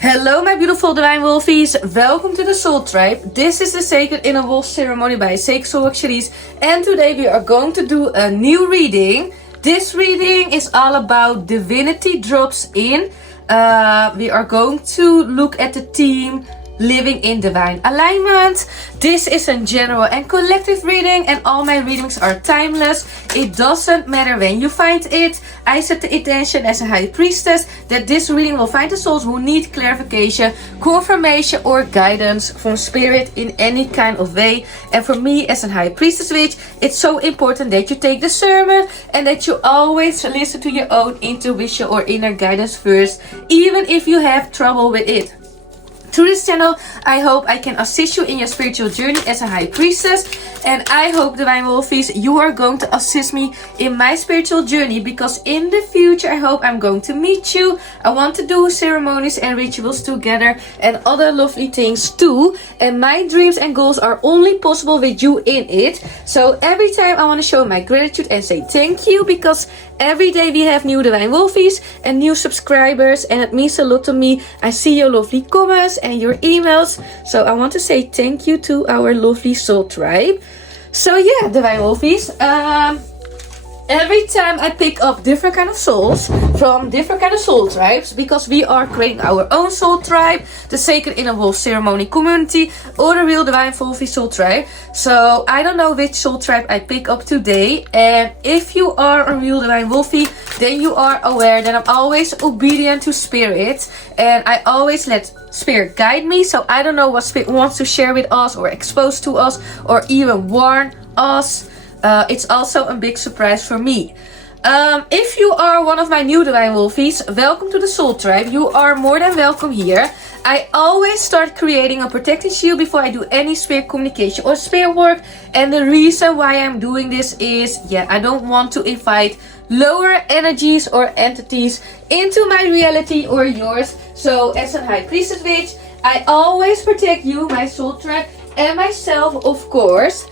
Hello my beautiful Divine Wolfeys, welcome to the Soul Tribe. This is the Sacred Inner Wolf ceremony by Sacred Soul Work Charice, and today we are going to do a new reading. This reading is all about divinity drops in. We are going to look at the theme living in divine alignment. This is a general and collective reading, and all my readings are timeless. It doesn't matter when you find it. I set the intention as a high priestess that this reading will find the souls who need clarification, confirmation or guidance from spirit in any kind of way. And for me as a high priestess witch, it's so important that you take discernment and that you always listen to your own intuition or inner guidance first, even if you have trouble with it. Through this channel, I hope I can assist you in your spiritual journey as a high priestess, and I hope, Divine Wolfeys, you are going to assist me in my spiritual journey, because in the future I hope I'm going to meet you. I want to do ceremonies and rituals together and other lovely things too, and my dreams and goals are only possible with you in it. So every time I want to show my gratitude and say thank you, because every day we have new Divine Wolfeys and new subscribers, and it means a lot to me. I see your lovely comments and your emails, so I want to say thank you to our lovely soul tribe. So yeah, Divine Wolfeys, every time I pick up different kind of souls from different kind of soul tribes, because we are creating our own soul tribe, the Sacred Inner Wolf Ceremony community, or the real Divine Wolfey soul tribe. So I don't know which soul tribe I pick up today, and if you are a real Divine Wolfey, then you are aware that I'm always obedient to spirit, and I always let spirit guide me. So I don't know what spirit wants to share with us or expose to us or even warn us. It's also a big surprise for me. If you are one of my new Divine Wolfeys, welcome to the Soul Tribe. You are more than welcome here. I always start creating a protective shield before I do any spirit communication or spirit work. And the reason why I'm doing this is, I don't want to invite lower energies or entities into my reality or yours. So as a high priestess witch, I always protect you, my soul tribe, and myself, of course.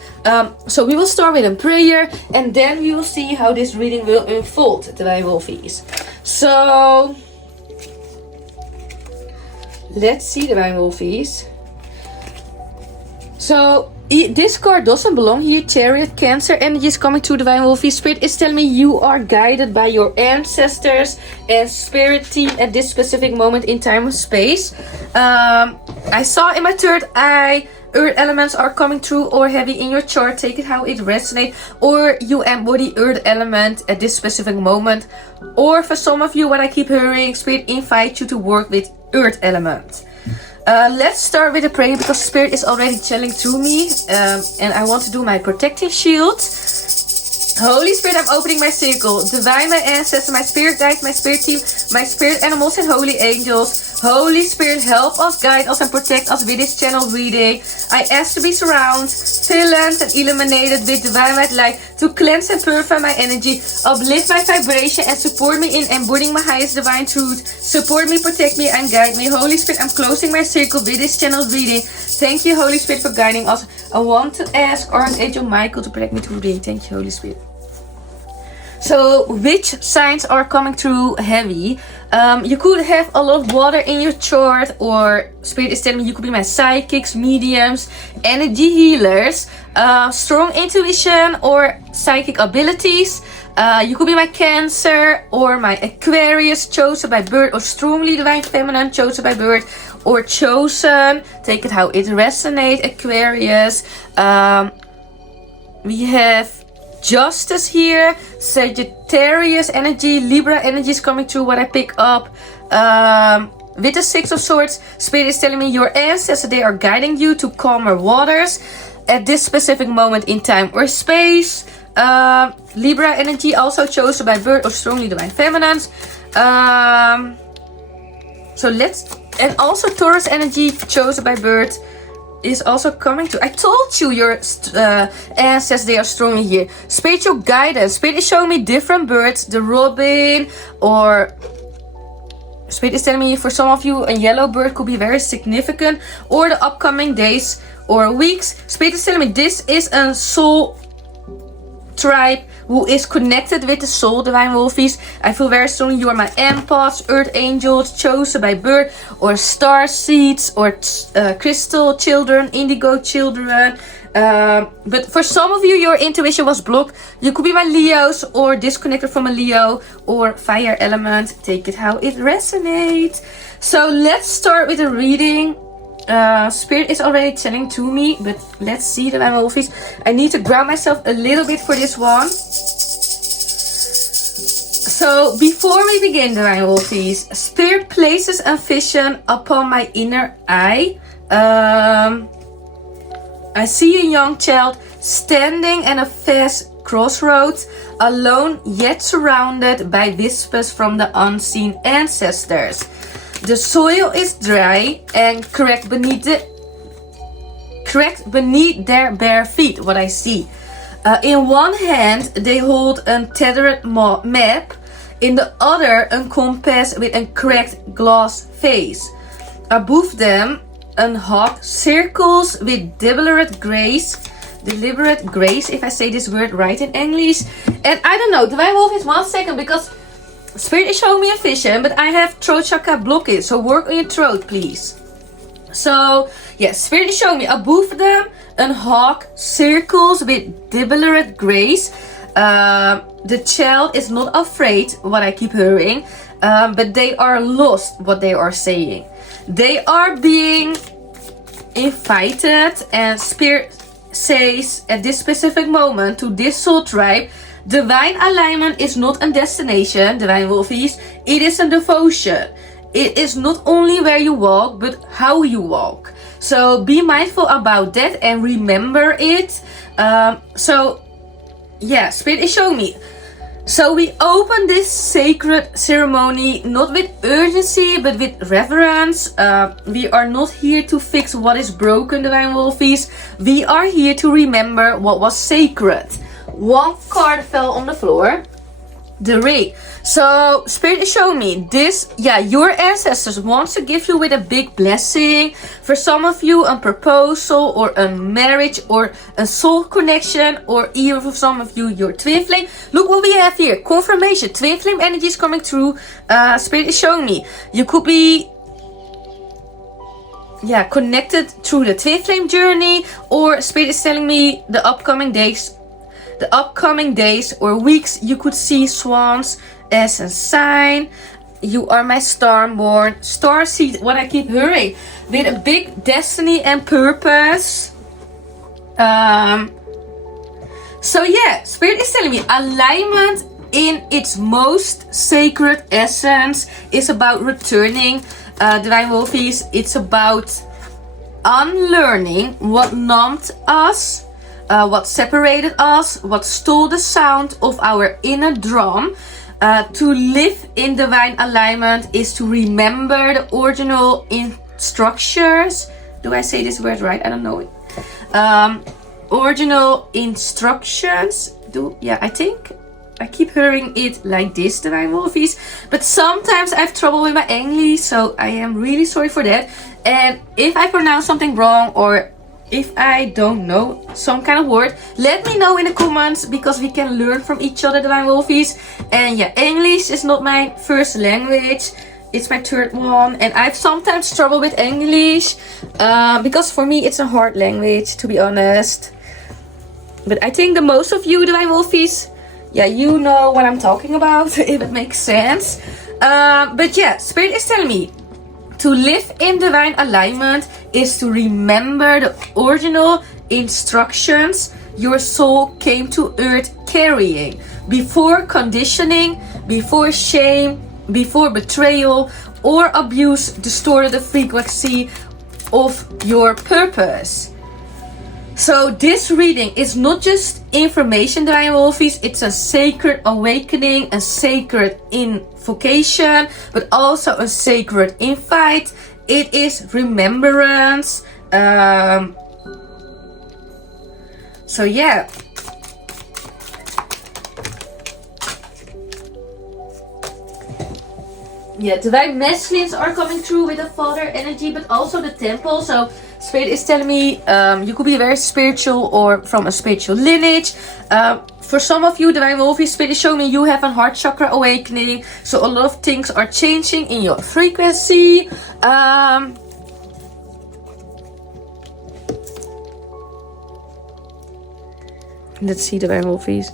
So we will start with a prayer, and then we will see how this reading will unfold, Divine Wolfeys. So let's see, Divine Wolfeys. So this card doesn't belong here. Chariot, Cancer energy is coming to Divine Wolfeys. Spirit is telling me you are guided by your ancestors and spirit team at this specific moment in time and space. I saw in my third eye, earth elements are coming through or heavy in your chart. Take it how it resonates, or you embody earth element at this specific moment, or for some of you, what I keep hearing, spirit invites you to work with earth element. Let's start with a prayer, because spirit is already channeling through me, and I want to do my protective shield. Holy Spirit, I'm opening my circle. Divine, my ancestors, my spirit guides, my spirit team, my spirit animals and holy angels. Holy Spirit, help us, guide us and protect us with this channel reading. I ask to be surrounded, filled and illuminated with divine white light to cleanse and purify my energy, uplift my vibration and support me in embodying my highest divine truth. Support me, protect me and guide me. Holy Spirit, I'm closing my circle with this channel reading. Thank you, Holy Spirit, for guiding us. I want to ask Archangel Michael to protect me through reading. Thank you, Holy Spirit. So, which signs are coming through heavy? You could have a lot of water in your chart, or spirit is telling me you could be my psychics, mediums, energy healers, strong intuition or psychic abilities. You could be my Cancer or my Aquarius, chosen by birth, or strongly divine feminine, chosen by birth, or chosen. Take it how it resonates, Aquarius. We have Justice here, Sagittarius energy, Libra energy is coming through, what I pick up. With the Six of Swords, Spirit is telling me your ancestors, they are guiding you to calmer waters at this specific moment in time or space. Libra energy, also chosen by birth or strongly divine feminines. And also Taurus energy, chosen by birth, is also coming to. I told you your ancestors, they are strongly here. Spiritual guidance. Spirit is showing me different birds. The robin, or Spirit is telling me for some of you a yellow bird could be very significant, or the upcoming days or weeks. Spirit is telling me this is a soul tribe who is connected with the soul, Divine Wolfeys. I feel very strong you are my empaths, earth angels, chosen by birth, or star seeds, or crystal children, indigo children. But for some of you, your intuition was blocked. You could be my Leos, or disconnected from a Leo, or fire element. Take it how it resonates. So let's start with a reading. Spirit is already telling to me, but let's see, Divine Wolfeys. I need to ground myself a little bit for this one. So before we begin, Divine Wolfeys, Spirit places a vision upon my inner eye. I see a young child standing at a vast crossroads, alone yet surrounded by whispers from the unseen ancestors. The soil is dry and cracked beneath their bare feet, what I see. In one hand, they hold a tattered map. In the other, a compass with a cracked glass face. Above them, a hawk circles with deliberate grace, if I say this word right in English. And I don't know, Divine Wolfeys, 1 second, because Spirit is showing me a vision, but I have throat chakra blockage, so work on your throat, please. So, yes, Spirit is showing me above them, a hawk circles with deliberate grace. The child is not afraid, what I keep hearing, but they are lost, what they are saying. They are being invited, and Spirit says at this specific moment to this soul tribe, divine alignment is not a destination, Divine Wolfeys. It is a devotion. It is not only where you walk, but how you walk. So be mindful about that and remember it. So yeah, Spirit is showing me. So we open this sacred ceremony not with urgency, but with reverence. We are not here to fix what is broken, Divine Wolfeys. We are here to remember what was sacred. One card fell on the floor. The ring. So Spirit is showing me this. Yeah, your ancestors want to give you with a big blessing. For some of you, a proposal or a marriage or a soul connection, or even for some of you, your twin flame. Look what we have here. Confirmation. Twin flame energy is coming through. Spirit is showing me. You could be connected through the twin flame journey, or Spirit is telling me the upcoming days or weeks, you could see swans as a sign. You are my star-born starseed, what I keep hearing, with a big destiny and purpose. So yeah, Spirit is telling me alignment in its most sacred essence is about returning, Divine Wolfeys. It's about unlearning what numbed us, what separated us, what stole the sound of our inner drum. To live in divine alignment is to remember the original instructions. Do I say this word right? I don't know it. Original instructions. I think I keep hearing it like this, Divine Wolfeys. But sometimes I have trouble with my English, so I am really sorry for that. And if I pronounce something wrong, or if I don't know some kind of word, let me know in the comments, because we can learn from each other, Divine Wolfeys. And yeah, English is not my first language. It's my third one. And I've sometimes trouble with English, because for me it's a hard language, to be honest. But I think the most of you, Divine Wolfeys, you know what I'm talking about, if it makes sense. But yeah, Spirit is telling me to live in divine alignment is to remember the original instructions your soul came to earth carrying, before conditioning, before shame, before betrayal or abuse distorted the frequency of your purpose. So this reading is not just information, Divine Wolfeys. It's a sacred awakening, a sacred invocation, but also a sacred invite. It is remembrance. So yeah. Yeah, divine masculines are coming through with the father energy, but also the temple. So spirit is telling me you could be very spiritual or from a spiritual lineage. For some of you, divine Wolfeys, spirit is showing me you have a heart chakra awakening. So a lot of things are changing in your frequency. Let's see, divine Wolfeys.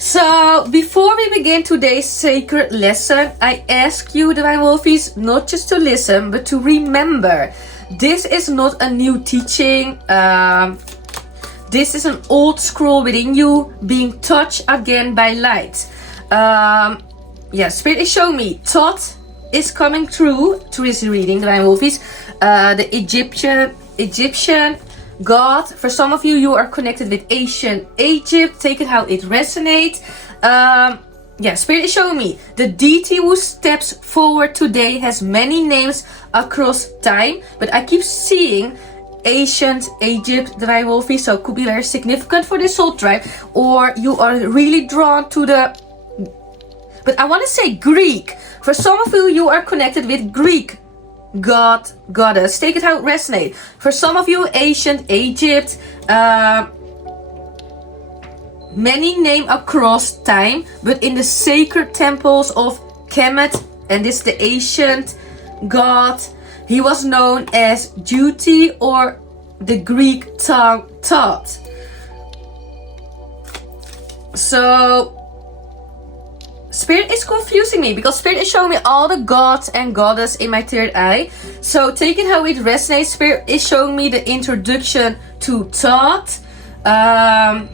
So, before we begin today's sacred lesson, I ask you, Divine Wolfeys, not just to listen, but to remember. This is not a new teaching. This is an old scroll within you being touched again by light. Yeah, Spirit is showing me thought is coming through this reading, Divine Wolfeys. The Egyptian God. For some of you, you are connected with ancient Egypt. Take it how it resonates. Yeah, Spirit is showing me the deity who steps forward today has many names across time, but I keep seeing ancient Egypt, Divine Wolfeys, so it could be very significant for this soul tribe, or you are really drawn to the, but I want to say Greek. For some of you, you are connected with Greek God, goddess. Take it how it resonates. For some of you, ancient Egypt, many names across time, but in the sacred temples of Kemet, and this is the ancient god, he was known as duty or the Greek tongue thought. So Spirit is confusing me because Spirit is showing me all the gods and goddess in my third eye. So take it how it resonates. Spirit is showing me the introduction to thought. But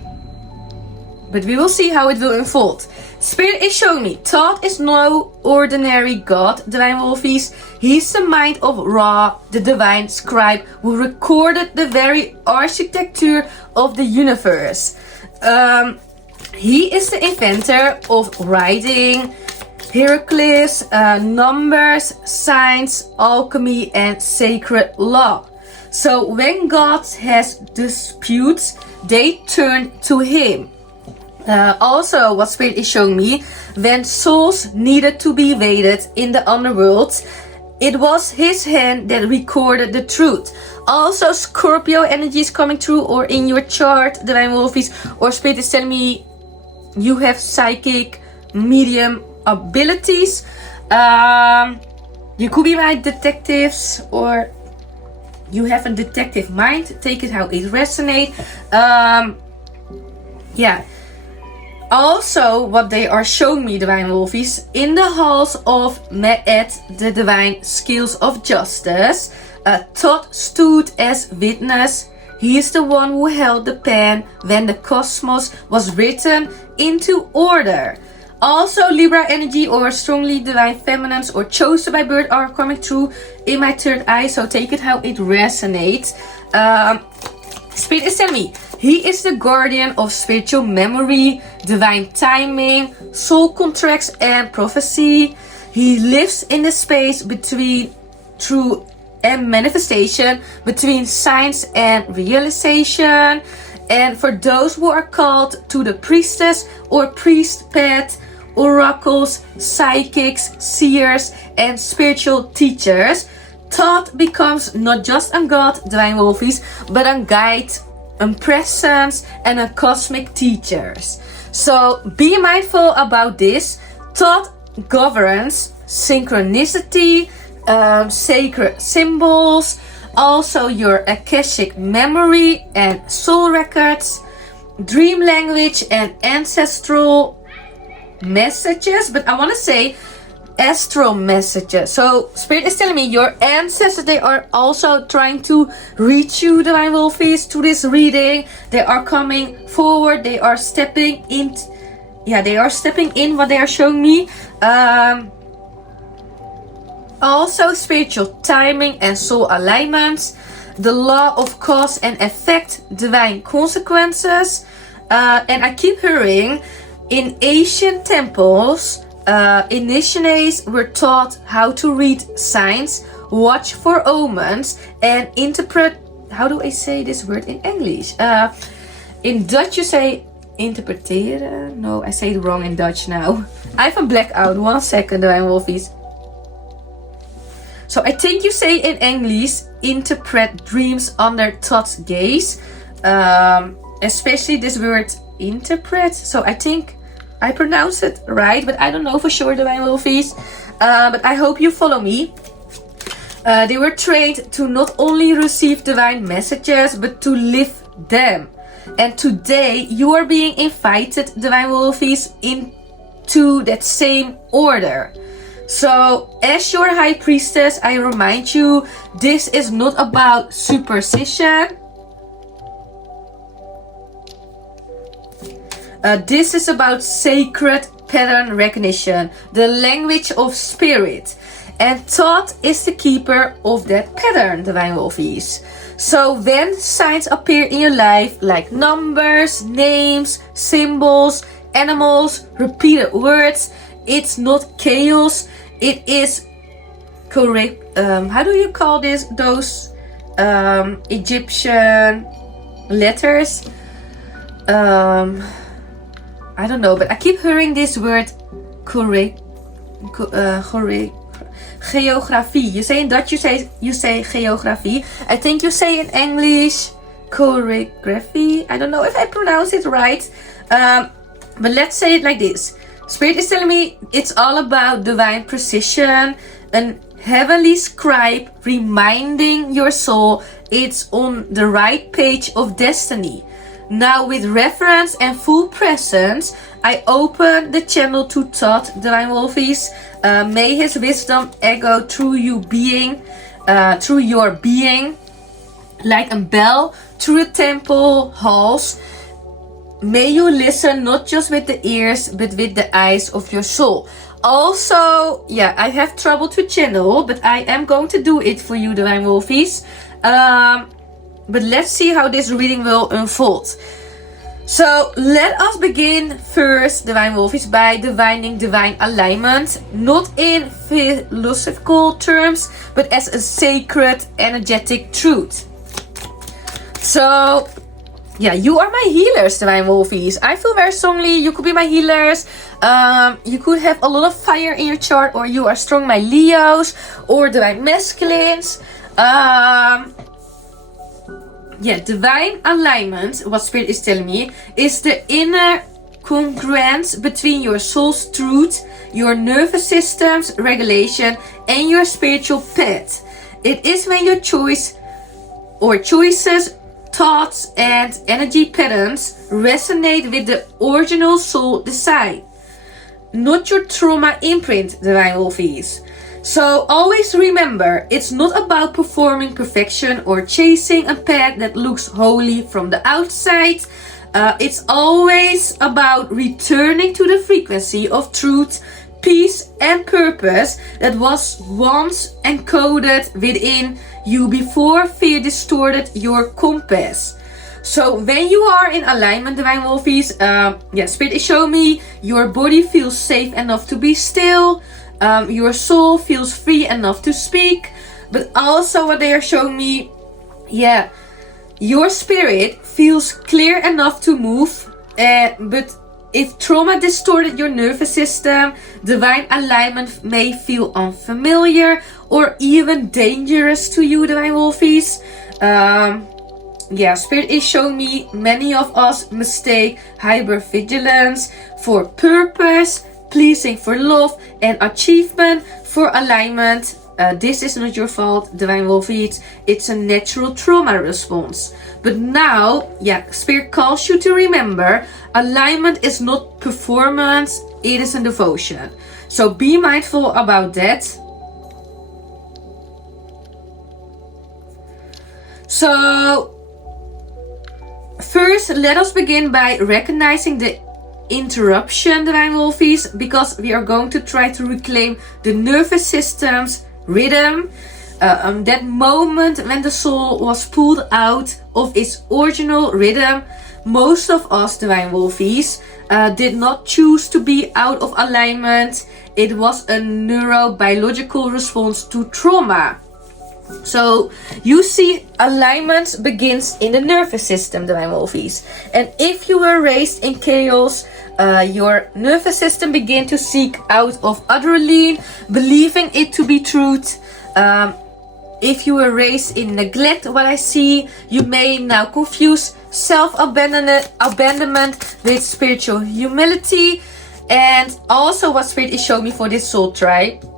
we will see how it will unfold. Spirit is showing me thought is no ordinary god, Divine Wolfeys. He's the mind of Ra, the divine scribe, who recorded the very architecture of the universe. He is the inventor of writing, hieroglyphs, numbers, science, alchemy, and sacred law. So when God has disputes, they turn to him. Also, what Spirit is showing me, when souls needed to be weighted in the underworld, it was his hand that recorded the truth. Also, Scorpio energy is coming through, or in your chart, Divine Wolfeys, or Spirit is telling me you have psychic medium abilities. You could be like detectives, or you have a detective mind. Take it how it resonates. Yeah. Also, what they are showing me, Divine Wolfeys, in the halls of Me'et, the divine skills of justice, Thoth stood as witness. He is the one who held the pen when the cosmos was written into order. Also, Libra energy or strongly divine feminines or chosen by birth are coming through in my third eye. So take it how it resonates. Spirit is telling me he is the guardian of spiritual memory, divine timing, soul contracts, and prophecy. He lives in the space between truth and manifestation, between science and realization. And for those who are called to the priestess or priest path, oracles, psychics, seers, and spiritual teachers, Thoth becomes not just a god, Divine Wolfeys, but a guide, a presence, and a cosmic teacher. So be mindful about this. Thoth governs synchronicity, sacred symbols, also your Akashic memory and soul records, dream language, and ancestral messages. But I want to say astral messages. So Spirit is telling me your ancestors, they are also trying to reach you, Divine Wolfeys, to this reading. They are coming forward. They are stepping in. Yeah, they are stepping in what they are showing me. Also spiritual timing and soul alignments, the law of cause and effect, divine consequences. And I keep hearing in ancient temples, initiates were taught how to read signs, watch for omens, and interpret. How do I say this word in English? In Dutch you say interpreteren. No, I say it wrong in Dutch now. I have a blackout. 1 second, Divine Wolfies. So I think you say in English, interpret dreams under Thought's gaze. Especially this word interpret. So I think I pronounce it right, but I don't know for sure, Divine Wolfies. But I hope you follow me. They were trained to not only receive divine messages, but to live them. And today you are being invited, Divine Wolfies, into that same order. So, as your High Priestess, I remind you, this is not about superstition. This is about sacred pattern recognition, the language of spirit. And Thoth is the keeper of that pattern, Divine Wolfies. So when signs appear in your life, like numbers, names, symbols, animals, repeated words, it's not chaos, it is correct. How do you call this? Those Egyptian letters? I don't know, but I keep hearing this word correct. Geography. You say in Dutch, you say geography. I think you say in English choreography. I don't know if I pronounce it right. But let's say it like this. Spirit is telling me it's all about divine precision, an heavenly scribe reminding your soul it's on the right page of destiny. Now with reverence and full presence, I open the channel to Thoth, Divine Wolfies. May his wisdom echo through your being, like a bell through the temple halls. May you listen not just with the ears, but with the eyes of your soul. Also, yeah, I have trouble to channel, but I am going to do it for you, Divine Wolfies. But let's see how this reading will unfold. So let us begin first, Divine Wolfies, by divining divine alignment, not in philosophical terms, but as a sacred, energetic truth. So, yeah, you are my healers, Divine Wolfies. I feel very strongly you could be my healers. You could have a lot of fire in your chart, or you are strong, my Leos, or divine masculines. Yeah, divine alignment, what Spirit is telling me, is the inner congruence between your soul's truth, your nervous system's regulation, and your spiritual path. It is when your choices, thoughts, and energy patterns resonate with the original soul design, not your trauma imprint, Divine Wolfies. So always remember, it's not about performing perfection or chasing a path that looks holy from the outside. It's always about returning to the frequency of truth, peace, and purpose that was once encoded within you before fear distorted your compass. So when you are in alignment, Divine Wolfies, Spirit is showing me your body feels safe enough to be still. Your soul feels free enough to speak. But also what they are showing me, your spirit feels clear enough to move. But if trauma distorted your nervous system, divine alignment may feel unfamiliar or even dangerous to you, Divine Wolfies. Spirit is showing me many of us mistake hypervigilance for purpose, pleasing for love, and achievement for alignment. This is not your fault, Divine Wolfeys. It's a natural trauma response. But now, Spirit calls you to remember, alignment is not performance, it is a devotion. So be mindful about that. So, first, let us begin by recognizing the interruption, Divine Wolfies, because we are going to try to reclaim the nervous system's rhythm. That moment when the soul was pulled out of its original rhythm. Most of us, Divine Wolfies, did not choose to be out of alignment. It was a neurobiological response to trauma. So you see alignment begins in the nervous system, Divine Wolfeys. And if you were raised in chaos, your nervous system began to seek out of adrenaline, believing it to be truth. If you were raised in neglect, what I see, you may now confuse self-abandonment with spiritual humility. And also what Spirit is showing me for this soul tribe.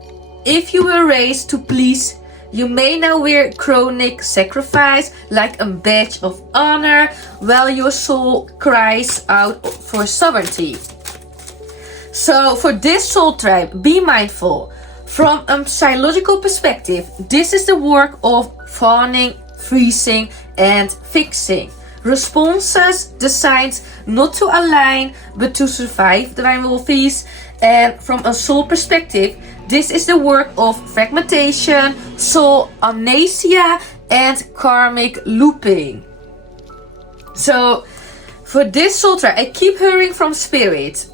If you were raised to please, you may now wear chronic sacrifice like a badge of honor while your soul cries out for sovereignty. So for this soul tribe, be mindful. From a psychological perspective, this is the work of fawning, freezing, and fixing. Responses designed not to align but to survive, Divine Wolfeys. And from a soul perspective, this is the work of fragmentation, soul amnesia, and karmic looping. So for this soul tribe, I keep hearing from Spirit,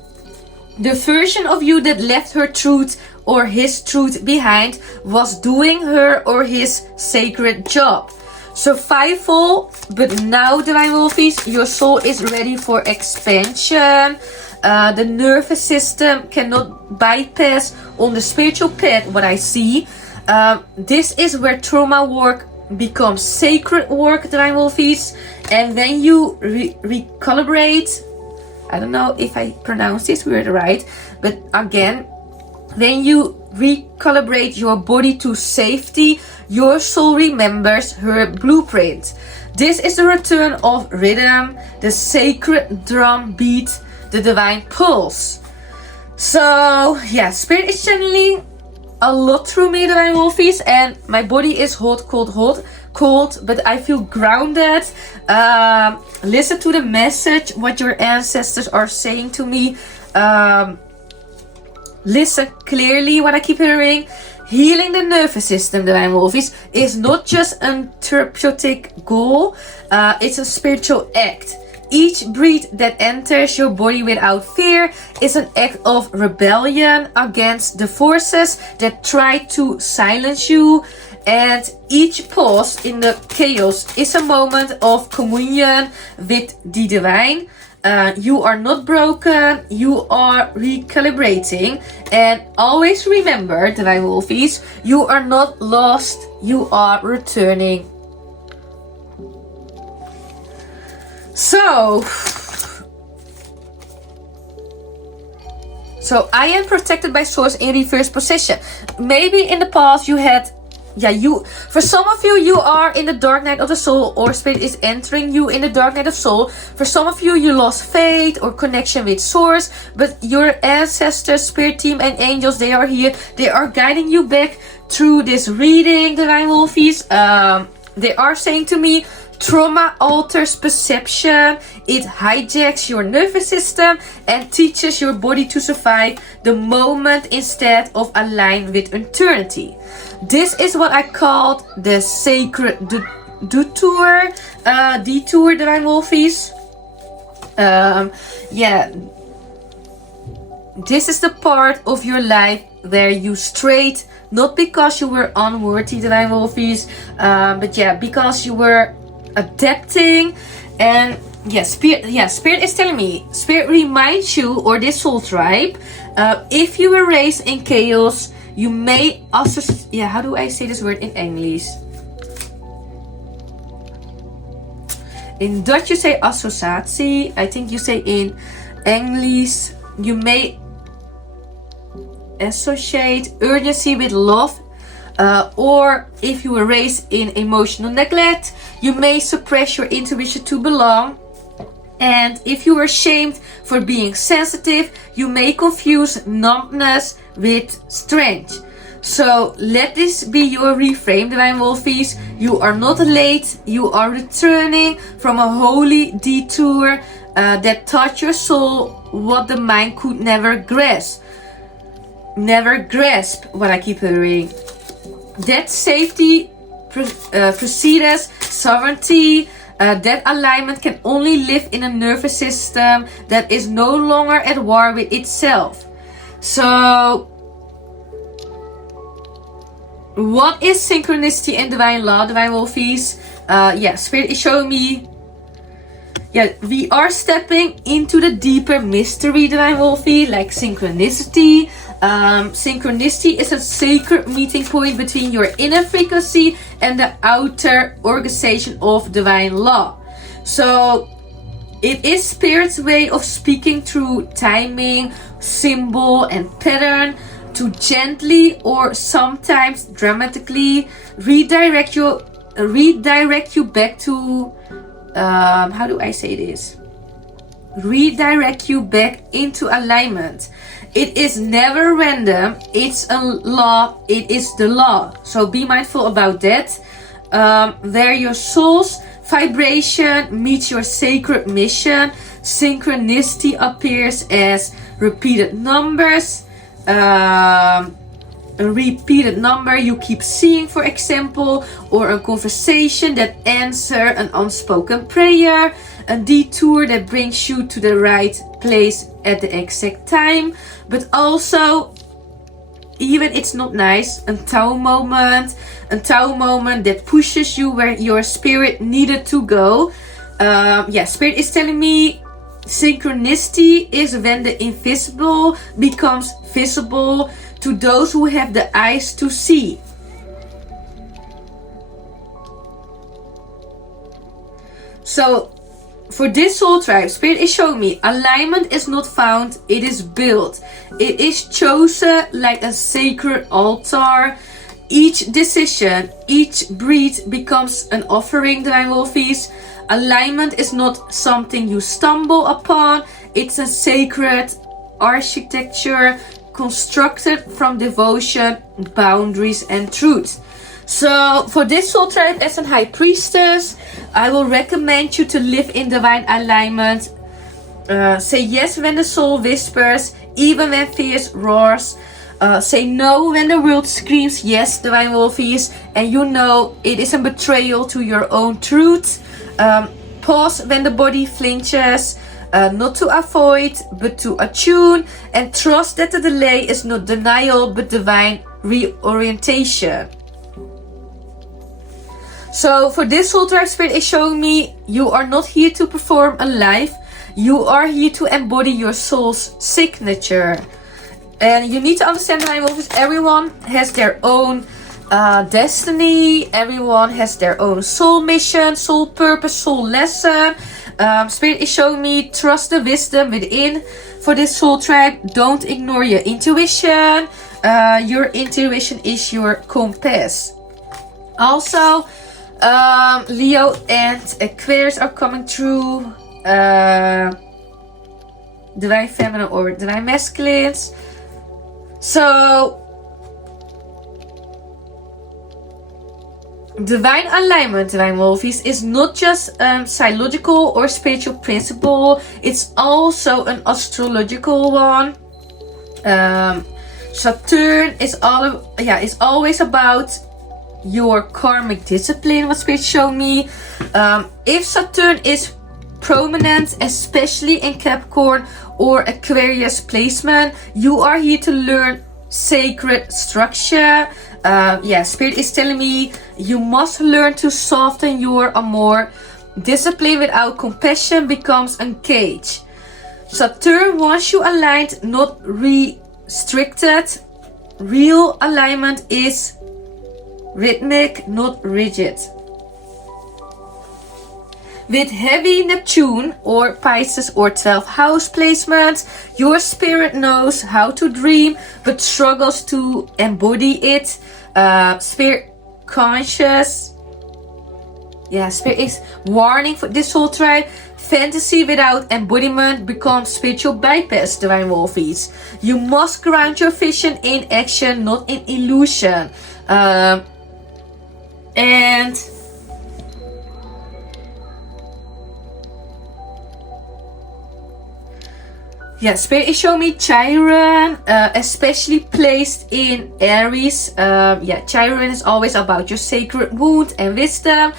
the version of you that left her truth or his truth behind was doing her or his sacred job. Survival, but now, Divine Wolfeys, your soul is ready for expansion. The nervous system cannot bypass on the spiritual path, what I see. This is where trauma work becomes sacred work, Divine Wolfeys. And when you recalibrate, I don't know if I pronounce this word right, but again, when you recalibrate your body to safety, your soul remembers her blueprint. This is the return of rhythm, the sacred drum beat, the divine pulse. So yeah, Spirit is channeling a lot through me, Divine Wolfeys, and my body is hot, cold, but I feel grounded. Listen to the message, what your ancestors are saying to me. Listen clearly what I keep hearing. Healing the nervous system, Divine Wolfeys, is not just a therapeutic goal. It's a spiritual act. Each breath that enters your body without fear is an act of rebellion against the forces that try to silence you. And each pause in the chaos is a moment of communion with the divine. You are not broken, you are recalibrating. And always remember, Divine Wolfeys, you are not lost, you are returning. So I am protected by Source in reverse position. Maybe in the past you had, for some of you, you are in the dark night of the soul, or Spirit is entering you in the dark night of soul. For some of you, you lost faith or connection with Source, but your ancestors, Spirit team, and angels, they are here. They are guiding you back through this reading, Divine Wolfeys. They are saying to me, trauma alters perception, it hijacks your nervous system and teaches your body to survive the moment instead of align with eternity. This is what I called the sacred detour, Divine Wolfeys. This is the part of your life where you strayed, not because you were unworthy, Divine Wolfeys, but because you were adapting. And Spirit is telling me, Spirit reminds you, or this soul tribe, if you were raised in chaos, you may associate, how do I say this word in English? In Dutch you say associatie. I think you say in English, you may associate urgency with love. Or if you were raised in emotional neglect, you may suppress your intuition to belong. And if you were shamed for being sensitive, you may confuse numbness with strength. So let this be your reframe, Divine Wolfeys. You are not late, you are returning from a holy detour that taught your soul what the mind could never grasp. What I keep hearing. That safety precedes sovereignty. That alignment can only live in a nervous system that is no longer at war with itself. So What is synchronicity and divine law, Divine Wolfeys? Spirit is showing me, we are stepping into the deeper mystery, Divine Wolfey, like synchronicity. Synchronicity is a sacred meeting point between your inner frequency and the outer organization of divine law. So it is Spirit's way of speaking through timing, symbol, and pattern to gently or sometimes dramatically redirect you back to how do I say this? Redirect you back into alignment. It is never random. It's a law. It is the law. So be mindful about that. Where your soul's vibration meets your sacred mission, synchronicity appears as repeated numbers. A repeated number you keep seeing, for example, or a conversation that answers an unspoken prayer, a detour that brings you to the right place at the exact time, but also, even it's not nice, a Tao moment that pushes you where your spirit needed to go. Spirit is telling me synchronicity is when the invisible becomes visible to those who have the eyes to see. So for this soul tribe, Spirit is showing me alignment is not found, it is built. It is chosen like a sacred altar. Each decision, each breath becomes an offering, Divine Wolfeys. Alignment is not something you stumble upon. It's a sacred architecture constructed from devotion, boundaries, and truth. So for this soul tribe, as a high priestess, I will recommend you to live in divine alignment. Say yes when the soul whispers, even when fear roars. Say no when the world screams yes, Divine Wolfeys, and you know it is a betrayal to your own truth. Pause when the body flinches, not to avoid but to attune, and trust that the delay is not denial but divine reorientation. So for this soul tribe, Spirit is showing me you are not here to perform a life, you are here to embody your soul's signature. And you need to understand, Divine Wolfeys, everyone has their own destiny, everyone has their own soul mission, soul purpose, soul lesson. Spirit is showing me trust the wisdom within. For this soul tribe, don't ignore your intuition. Your intuition is your compass. Also, Leo and Aquarius are coming through. Divine feminine or divine masculines. So divine alignment, Divine Wolfeys, is not just psychological or spiritual principle, it's also an astrological one. Saturn is always about your karmic discipline, what Spirit showed me. If Saturn is prominent, especially in Capricorn or Aquarius placement, you are here to learn sacred structure. Spirit is telling me you must learn to soften your amour. Discipline without compassion becomes a cage. Saturn wants you aligned, not restricted. Real alignment is rhythmic, not rigid. With heavy Neptune or Pisces or 12th house placements, your spirit knows how to dream but struggles to embody it. Spirit conscious. Spirit is warning for this soul tribe. Fantasy without embodiment becomes spiritual bypass, Divine Wolfeys. You must ground your vision in action, not in illusion. Spirit is showing me Chiron, especially placed in Aries. Chiron is always about your sacred wound and wisdom.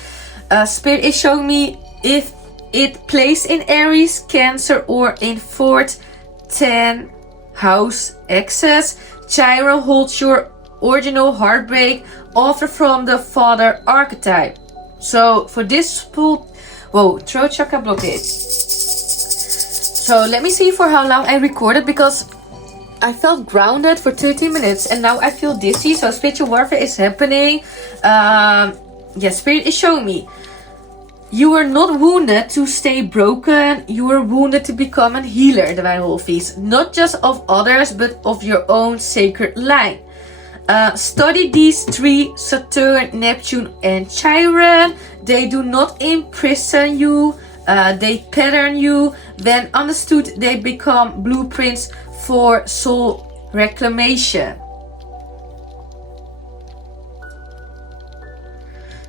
Spirit is showing me if it placed in Aries, Cancer, or in 4th, 10th house axis, Chiron holds your original heartbreak, author from the father archetype. So for this full, whoa, throat chakra blockage. So let me see for how long I recorded, because I felt grounded for 30 minutes and now I feel dizzy. So spiritual warfare is happening. Yeah, spirit is showing me. You were not wounded to stay broken. You were wounded to become a healer, Divine Wolfeys. Not just of others, but of your own sacred line. Study these three: Saturn, Neptune and Chiron. They do not imprison you. They pattern you. When understood, they become blueprints for soul reclamation.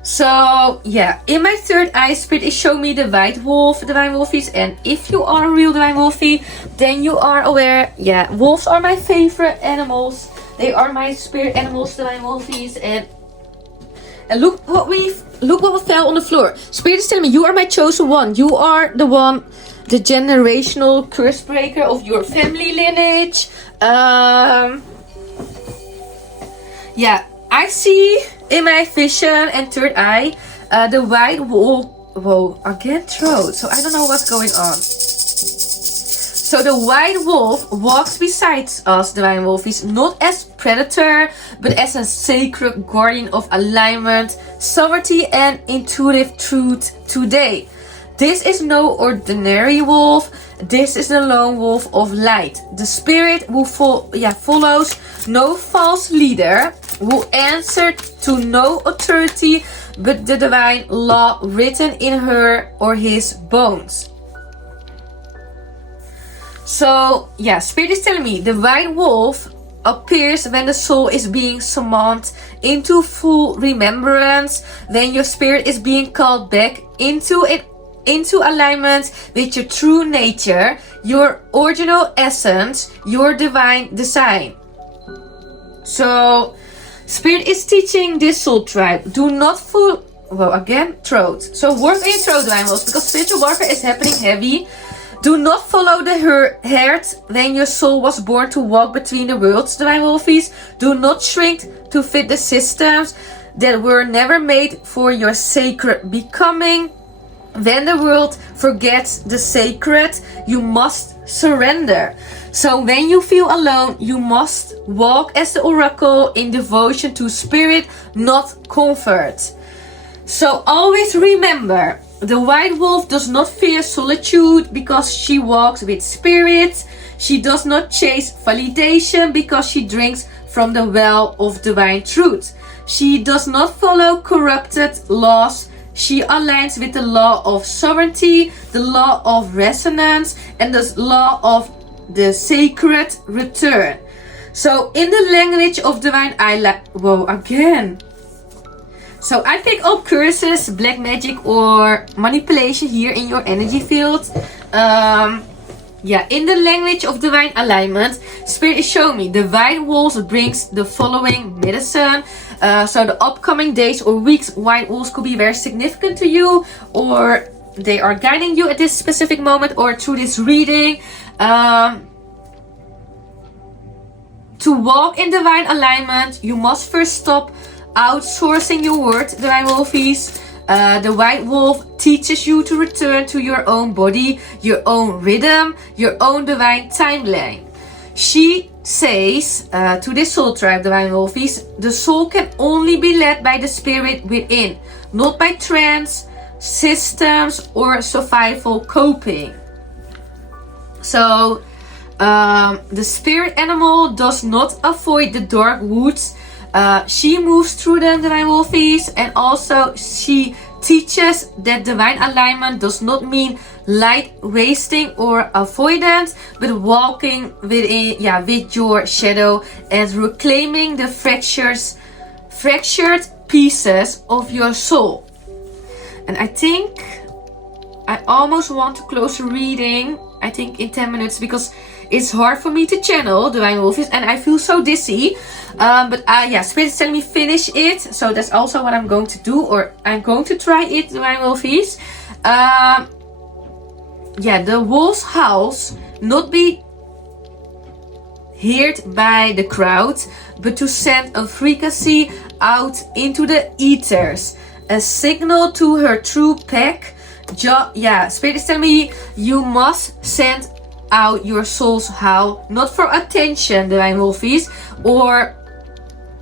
So yeah, in my third eye, spirit is showing me the white wolf, Divine Wolfeys. And if you are a real Divine Wolfey, then you are aware, yeah, wolves are my favorite animals. They are my spirit animals, Divine Wolfeys. And look what fell on the floor. Spirit is telling me you are my chosen one. You are the one, the generational curse breaker of your family lineage. Yeah, I see in my vision and third eye the white wolf. Whoa, again throat. So I don't know what's going on. So the white wolf walks beside us, Divine Wolfeys, not as predator, but as a sacred guardian of alignment, sovereignty, and intuitive truth today. This is no ordinary wolf. This is the lone wolf of light. The spirit who follows no false leader, who answered to no authority, but the divine law written in her or his bones. So yeah, spirit is telling me the white wolf appears when the soul is being summoned into full remembrance, when your spirit is being called back into alignment with your true nature, your original essence, your divine design. So spirit is teaching this soul tribe, do not throat. So work in your throat, Divine Wolves, because spiritual warfare is happening heavy. Do not follow the herd when your soul was born to walk between the worlds, Divine Wolfeys. Do not shrink to fit the systems that were never made for your sacred becoming. When the world forgets the sacred, you must surrender. So when you feel alone, you must walk as the oracle in devotion to spirit, not comfort. So always remember, the white wolf does not fear solitude because she walks with spirit. She does not chase validation because she drinks from the well of divine truth. She does not follow corrupted laws. She aligns with the law of sovereignty, the law of resonance, and the law of the sacred return. So in the language of divine So I pick up curses, black magic, or manipulation here in your energy field. In the language of divine alignment, spirit is showing me the white wolves brings the following medicine. So the upcoming days or weeks, white wolves could be very significant to you, or they are guiding you at this specific moment or through this reading. To walk in divine alignment, you must first stop outsourcing your word, Divine Wolfeys. The white wolf teaches you to return to your own body, your own rhythm, your own divine timeline. She says to this soul tribe, Divine Wolfeys, the soul can only be led by the spirit within, not by trance, systems, or survival coping. So the spirit animal does not avoid the dark woods. She moves through them, Divine Wolfeys, and also she teaches that divine alignment does not mean light wasting or avoidance, but walking with your shadow and reclaiming the fractured pieces of your soul. And I think I almost want to close the reading, I think in 10 minutes, because it's hard for me to channel Divine Wolfeys and I feel so dizzy. Spirit is telling me finish it. So that's also what I'm going to do, or I'm going to try it, Divine Wolfeys. The wolf's howls not be heard by the crowd, but to send a frequency out into the ethers. A signal to her true pack. Spirit is telling me you must send out your soul's howl, not for attention, Divine Wolfeys, or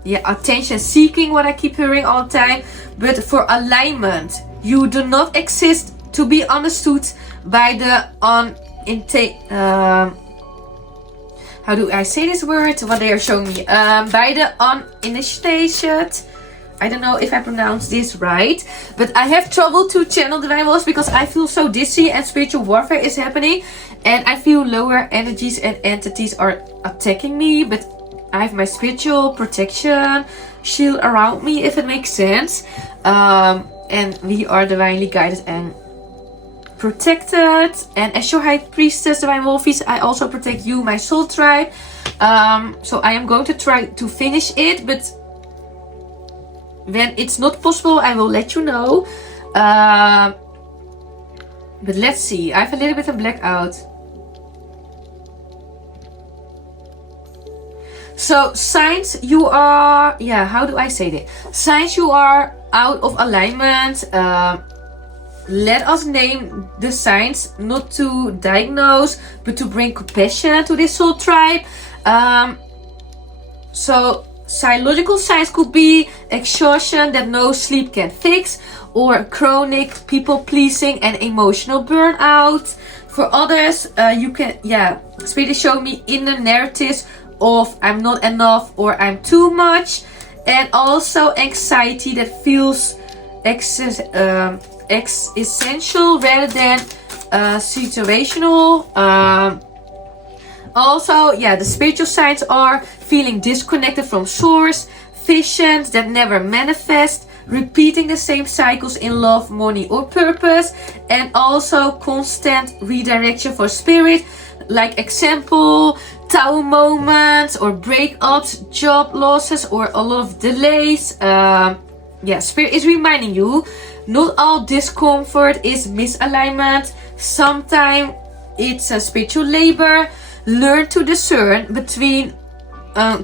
attention seeking, what I keep hearing all the time, but for alignment. You do not exist to be understood by the how do I say this word? What they are showing me. By the uninitiated. I don't know if I pronounce this right, but I have trouble to channel Divine Wolves because I feel so dizzy and spiritual warfare is happening, and I feel lower energies and entities are attacking me, but I have my spiritual protection shield around me, if it makes sense. And we are divinely guided and protected. And as your high priestess, Divine Wolfeys, I also protect you, my soul tribe. So I am going to try to finish it, but when it's not possible, I will let you know. But let's see. I have a little bit of blackout. So signs you are, how do I say that? Signs you are out of alignment. Let us name the signs, not to diagnose, but to bring compassion to this soul tribe. So psychological signs could be exhaustion that no sleep can fix, or chronic people pleasing and emotional burnout. For others, you can, Spirit is showing me inner narratives of I'm not enough or I'm too much, and also anxiety that feels essential rather than situational. Also, the spiritual signs are feeling disconnected from source, visions that never manifest, repeating the same cycles in love, money, or purpose, and also constant redirection for spirit, like example, tower moments or breakups, job losses, or a lot of delays. Spirit is reminding you, not all discomfort is misalignment. Sometimes it's a spiritual labor. Learn to discern between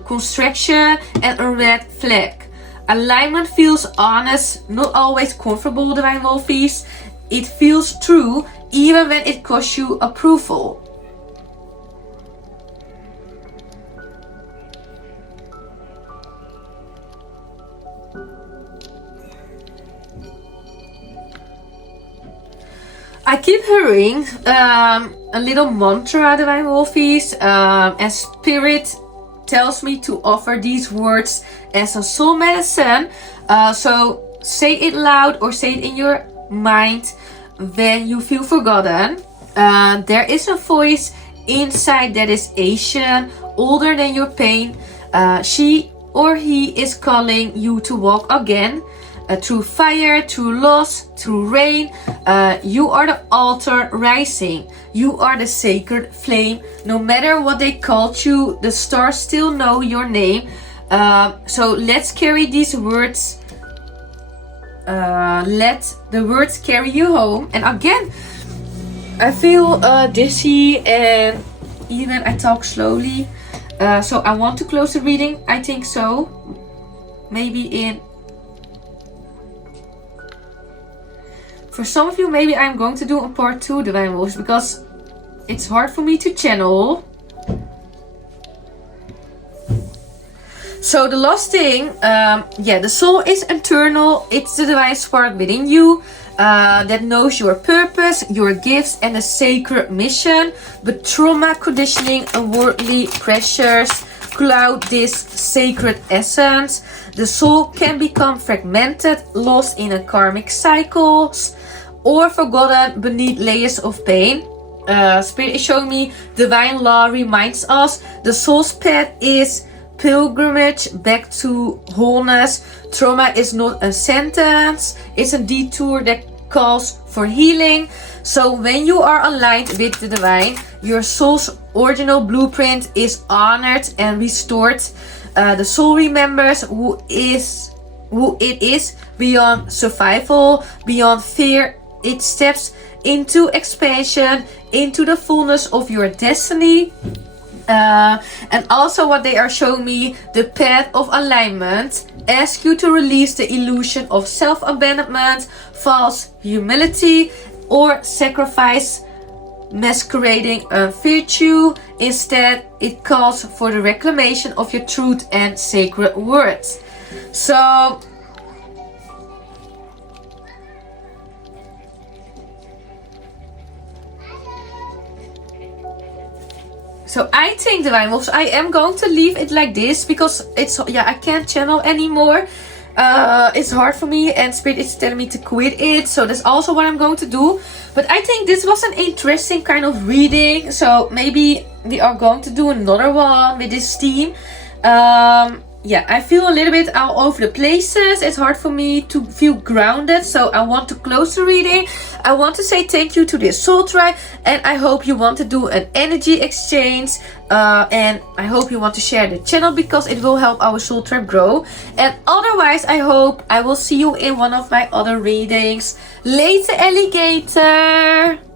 construction and a red flag. Alignment feels honest, not always comfortable, Divine Wolfeys. It feels true, even when it costs you approval. I keep hearing a little mantra, Divine Wolfeys, and Spirit tells me to offer these words as a soul medicine. So say it loud or say it in your mind when you feel forgotten. There is a voice inside that is Asian, older than your pain. She or he is calling you to walk again. Through fire, through loss, through rain. You are the altar rising. You are the sacred flame. No matter what they called you, the stars still know your name. So let's carry these words. Let the words carry you home. And again, I feel dizzy and even I talk slowly. So I want to close the reading. I think so. Maybe in... For some of you, maybe I'm going to do a part 2, Divine Wolves, because it's hard for me to channel. So the last thing, the soul is eternal. It's the divine spark within you that knows your purpose, your gifts, and a sacred mission. But trauma, conditioning, and worldly pressures cloud this sacred essence. The soul can become fragmented, lost in a karmic cycles, or forgotten beneath layers of pain. Spirit is showing me divine law reminds us the soul's path is pilgrimage back to wholeness. Trauma is not a sentence, it's a detour that calls for healing. So when you are aligned with the divine, your soul's original blueprint is honored and restored. The soul remembers who it is beyond survival, beyond fear. It steps into expansion, into the fullness of your destiny. And also what they are showing me, the path of alignment, ask you to release the illusion of self-abandonment, false humility, or sacrifice masquerading a virtue. Instead, it calls for the reclamation of your truth and sacred words. So I think, Divine Wolves, I am going to leave it like this because it's, I can't channel anymore. It's hard for me and Spirit is telling me to quit it. So that's also what I'm going to do. But I think this was an interesting kind of reading. So maybe we are going to do another one with this theme. I feel a little bit all over the places. It's hard for me to feel grounded. So I want to close the reading. I want to say thank you to this soul tribe. And I hope you want to do an energy exchange. And I hope you want to share the channel because it will help our soul tribe grow. And otherwise, I hope I will see you in one of my other readings. Later, alligator!